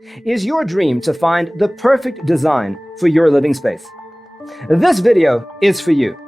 Is your dream to find the perfect design for your living space? This video is for you.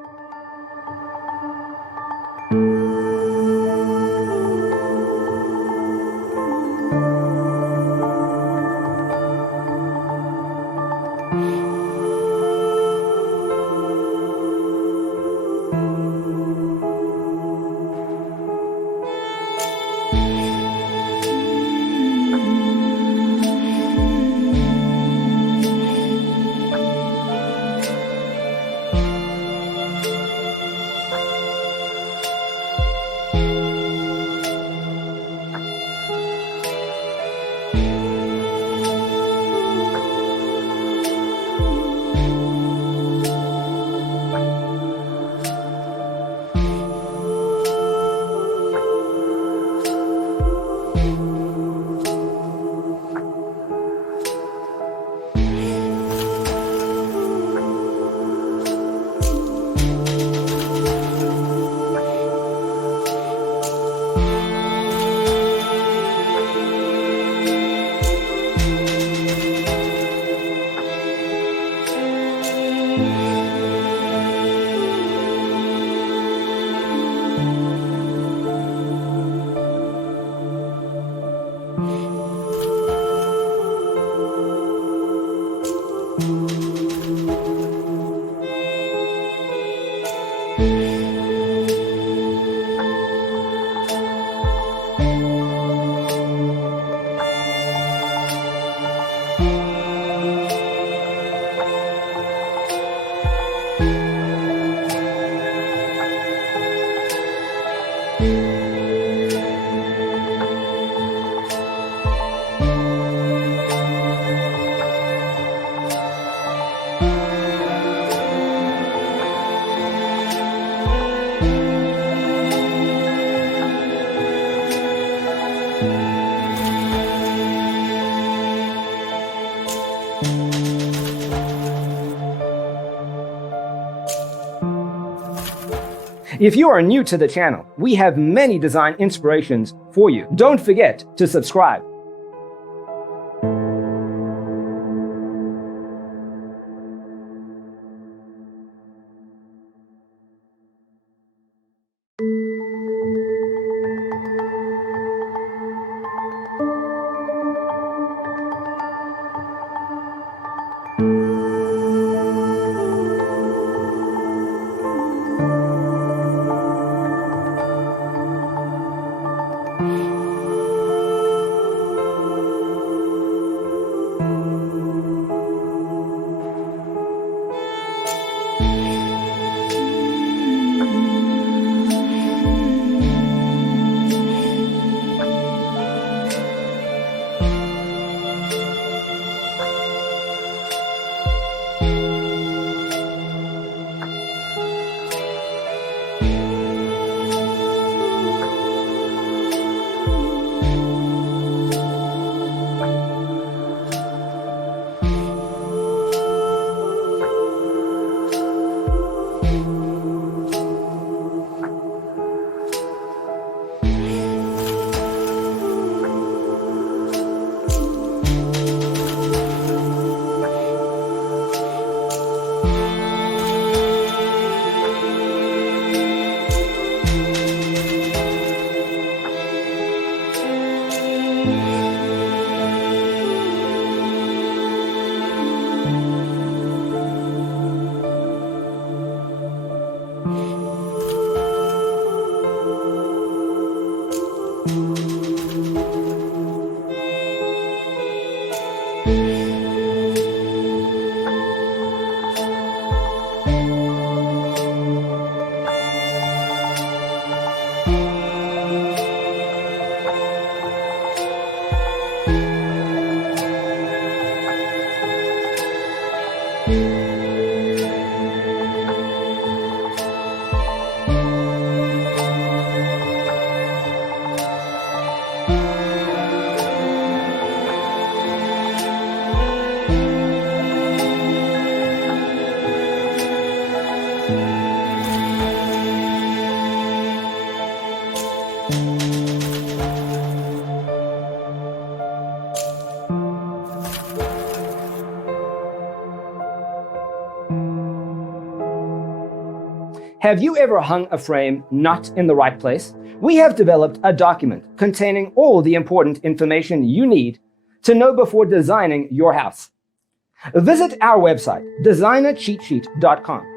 If you are new to the channel, we have many design inspirations for you. Don't forget to subscribe. Have you ever hung a frame not in the right place? We have developed a document containing all the important information you need to know before designing your house. Visit our website, designercheatsheet.com.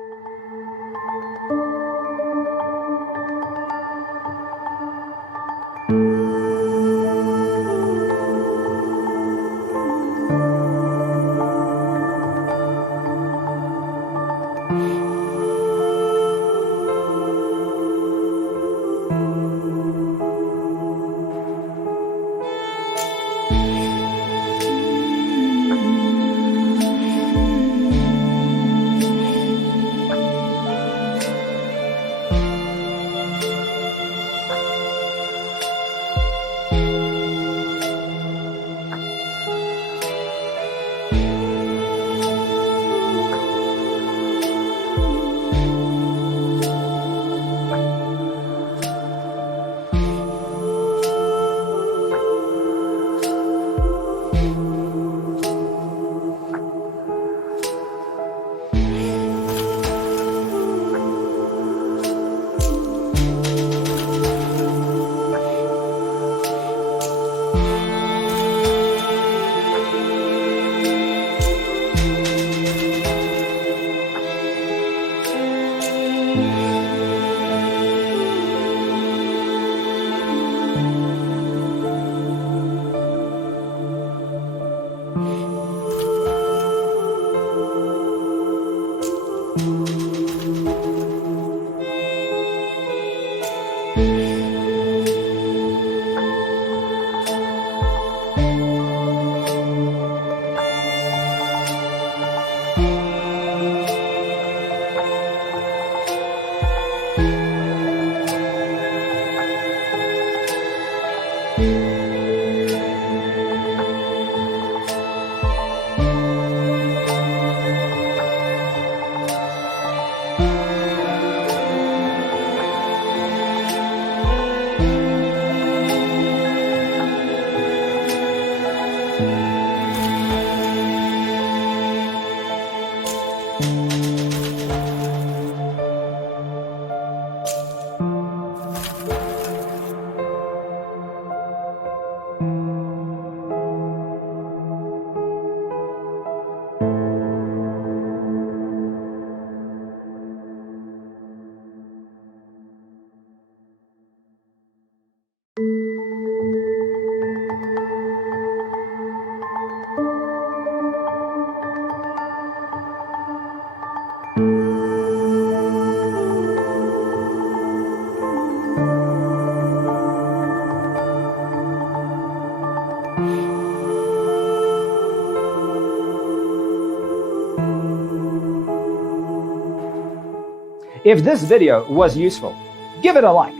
If this video was useful, give it a like.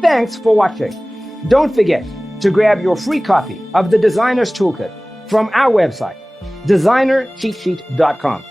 Thanks for watching. Don't forget to grab your free copy of the Designer's Toolkit from our website, designercheatsheet.com.